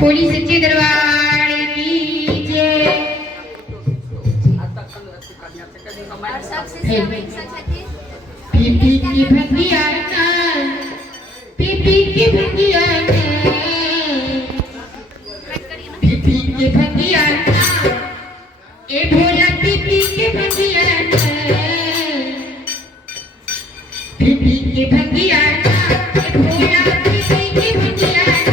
Police સચ્ચે દરબાર की जय। PP की भंगिया पीपी की भंगिया पीपी की भंगिया ए भोला पीपी की भंगिया पीपी की भंगिया ए भोला पीपी की भंगिया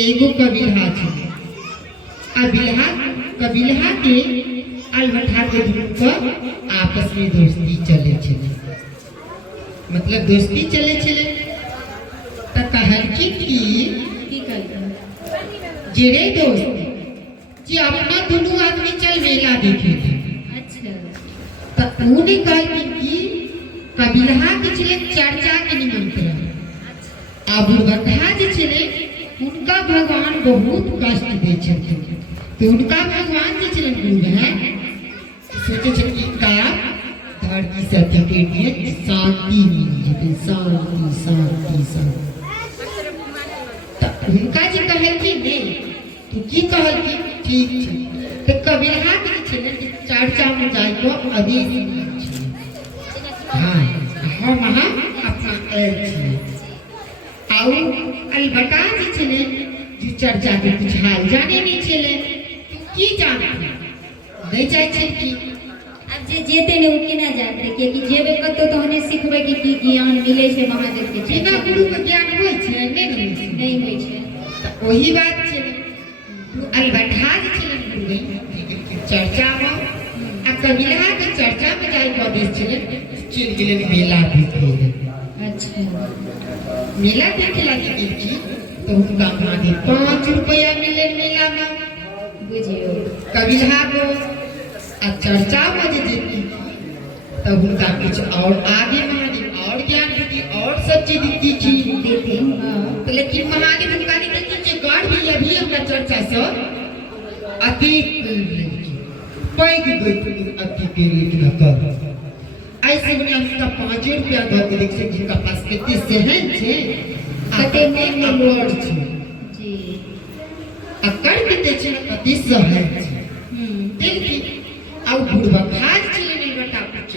एगो कबीलहा छे कबीलहा के अलबठा के ग्रुप आपस में दोस्ती चले छे, मतलब दोस्ती चले छे त कहल की जेरे दोस्त जे अपना दोनों आदमी चल मेला देखे थे। अच्छा त उन्हें कहल कि कबीलहा के छे चर्चा के निमंत्रण आ बुढ़गड्ढा जे छे उनका भगवान बहुत कष्ट दे छे, तो उनका भगवान जे छे गुरु है सोचे छे कि का धरती से टिकेट शांति मिल जेते, शांति शांति शांति। त उनका जे कहल कि ने तो की कहल कि ठीक छे, तो कबीलहा के छे चर्चा में जाय को आदेश मिल छे। हां हम अपना आयल छे आउ अलबटा जे छले जे चर्चा के कुछ हाल जाने नहीं छले की जाने नहीं जाय छे कि अब जे जेते ने उके ना जानते कि जेबे कतो तो हने सिखबे कि ज्ञान मिले छे महादेव के बिना गुरु के ज्ञान होय छे नहीं होय छे। त वही बात छे अलबटा जे छले गुरु चर्चा में आ कबीलहा के चर्चा में जाय को आदेश छले चल गेले मेला देखे। अच्छा मेला देखे लगी गेलखी तो उनका मांगे 5 रुपया मिले मेला में बुझियो कबीलहा को आ चर्चा में जे देती तब उनका कुछ और आगे महादेव और ज्ञान बुद्धि और सच्ची दिखती थी देते। तो लेकिन महादेव उनका नहीं देखी गढ़ भी अभी अपना चर्चा से अतीत पैग गई अति के लेकिन कर ऐसे में हमका 5 रुपया दे के देख से जिनका पास कितने सहन छे कते में अकड़ छे जी अकड़ किते छे अति सहन छे देखी आ बुढ़बा छे नहीं बेटा कुछ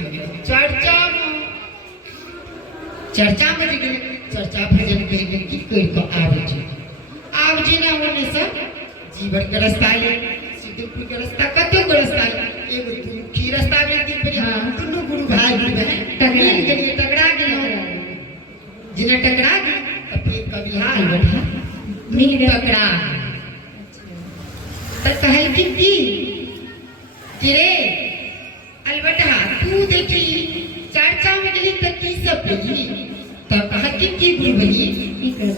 चर्चा में जे गेल चर्चा भजन करे गेल की कोई को आवे छे आब जे ना होने से जीवन के रास्ता ले सिद्धपुर के रास्ता कतो के रास्ता एगो की रास्ता में दिन पे हां दुनु गुरु भाई बहन टकरा गेल जिन्हें टकरा गई तो फिर कबिला अलबठा नहीं रे। टकरा तो कहल कि रे अलबठा तू देखी चर्चा में गई तो की सब बोली तो कहा कि बोली की कर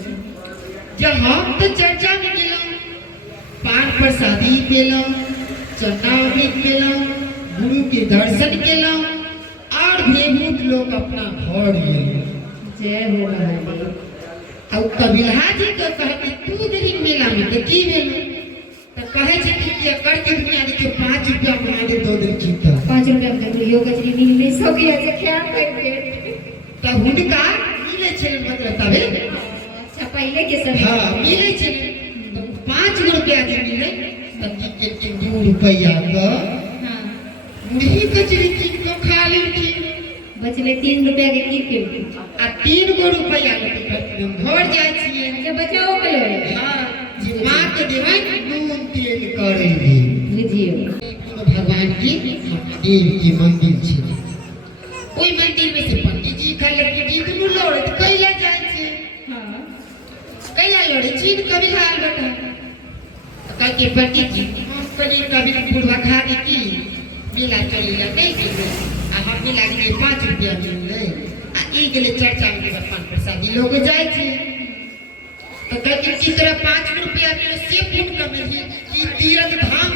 जब हम तो चर्चा में गेलो पान प्रसादी पेलो चरणामृत पेलो गुरु के दर्शन केलो और भेभूत लोग अपना घर गेलो जय हो महादेव। अब कबिला जी को कहते तू देरी मेला में तो की भेलो तो कहे छे कि कर के दुनिया के 5 रुपया बना दे 2 दिन की तो 5 रुपया में तो योग गजरी मिल सो गया से क्या करके तो हुनका मिले छे मतलब तबे अच्छा पहले के समय हां मिले छे तो 5 रुपया जे मिले तो के 2 रुपया का हां मुड़ी कचरी की तो खा ली थी बचले 3 रुपया के की फिर आ 3 रुपया के घर जाय छिए अच्छा बचाओ के लो हां जे मां के देबै नून तेल करे दी लीजिए भगवान की महादेव की मंदिर छे ओई मंदिर में से पंडित जी का लड़की जी दुनु लौट कैला जाय छे हां कैला लड़े छी कभी हाल बता कल के पंडित जी हम कभी कभी बुढ़वा खा दी की मेला चलिया नहीं के आ हम मेला के 5 रुपया मिलले आ ई गेले चर्चा में पान प्रसादी लोग जाय छे तो कल के की तरह 5 रुपया मिलो से पुण्य कमेली की तीर्थ धाम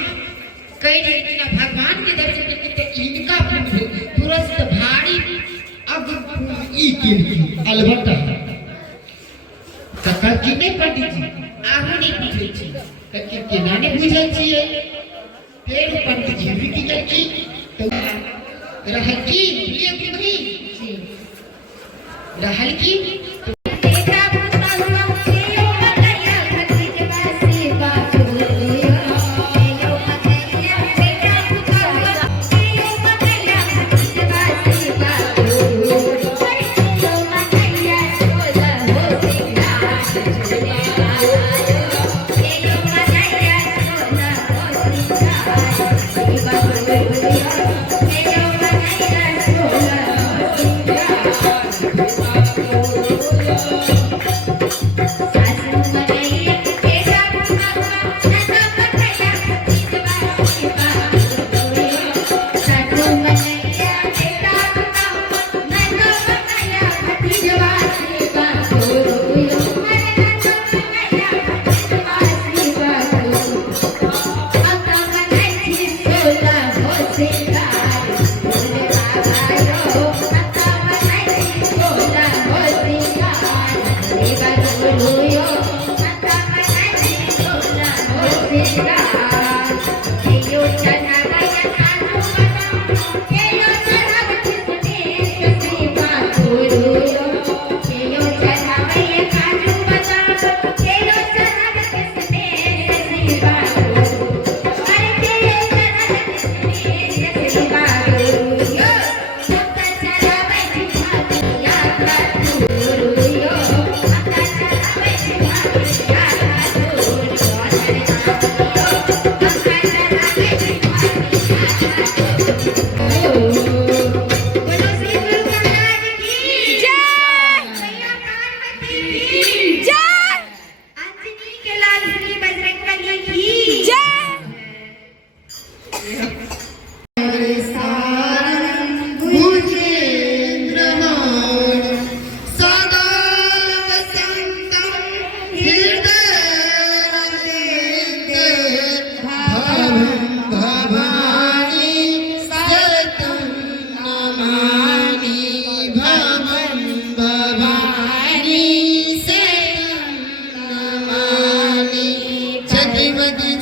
कई दिन ना भगवान के दर्शन करके तो इनका पुण्य तुरंत भारी अब ई की अलबत्ता ककर की नहीं पंडित जी आहू नहीं पूछे छी ककर के ना नहीं बुझल छिए फिर पंडित जी भी की गई तो रहल की लिए की नहीं जी रहल की देखा बुझा हुआ के बकैया खती जवासी बाजू यो बकैया देखा बुझा हुआ के बकैया खती जवासी बाजू यो बकैया सोला हो सिंगार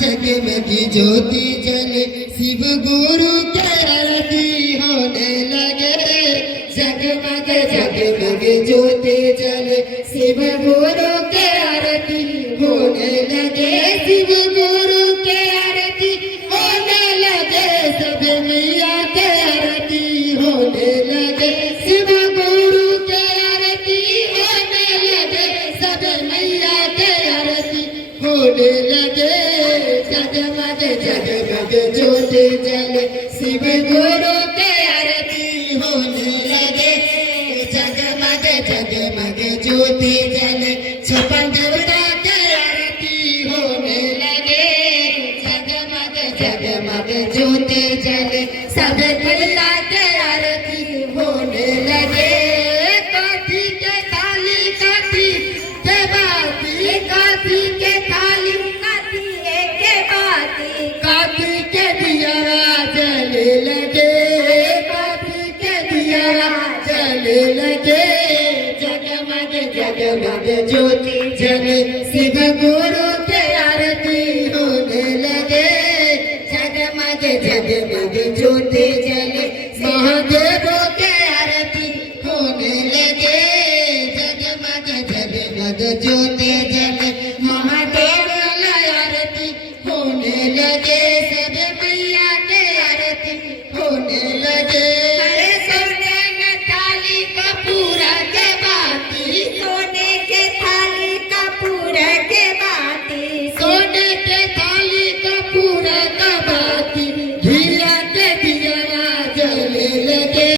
जगमगी ज्योति जले शिव गुरु के आरती होने लगे जगमग जगमग ज्योति जले शिव गुरु के आरती होने लगे शिव गुरु के आरती होने लगे सब मैया के आरती होने लगे शिव गुरु के आरती होने लगे सब मैया के आरती होने लगे जगमग जगमग ज्योति जले शिव गुरु के आरती होने लगे जगमग जगमग ज्योति ज्योति जले, छप्पन देवता के आरती होने लगे। जगमग जगमग ज्योति जले, सब देवता के आरती होने लगे। काठी के थाली काठी के बाती, काठी के थाली काती के बाती, काठी के दिया जले लगे, काठी के दिया जले लगे। जगमग जगमग ज्योति जले, शिव गुरु के आरती होने लगे। जगमग जगमग ज्योति जले, महादेवों के आरती होने लगे। जगमग जगमग ज्योति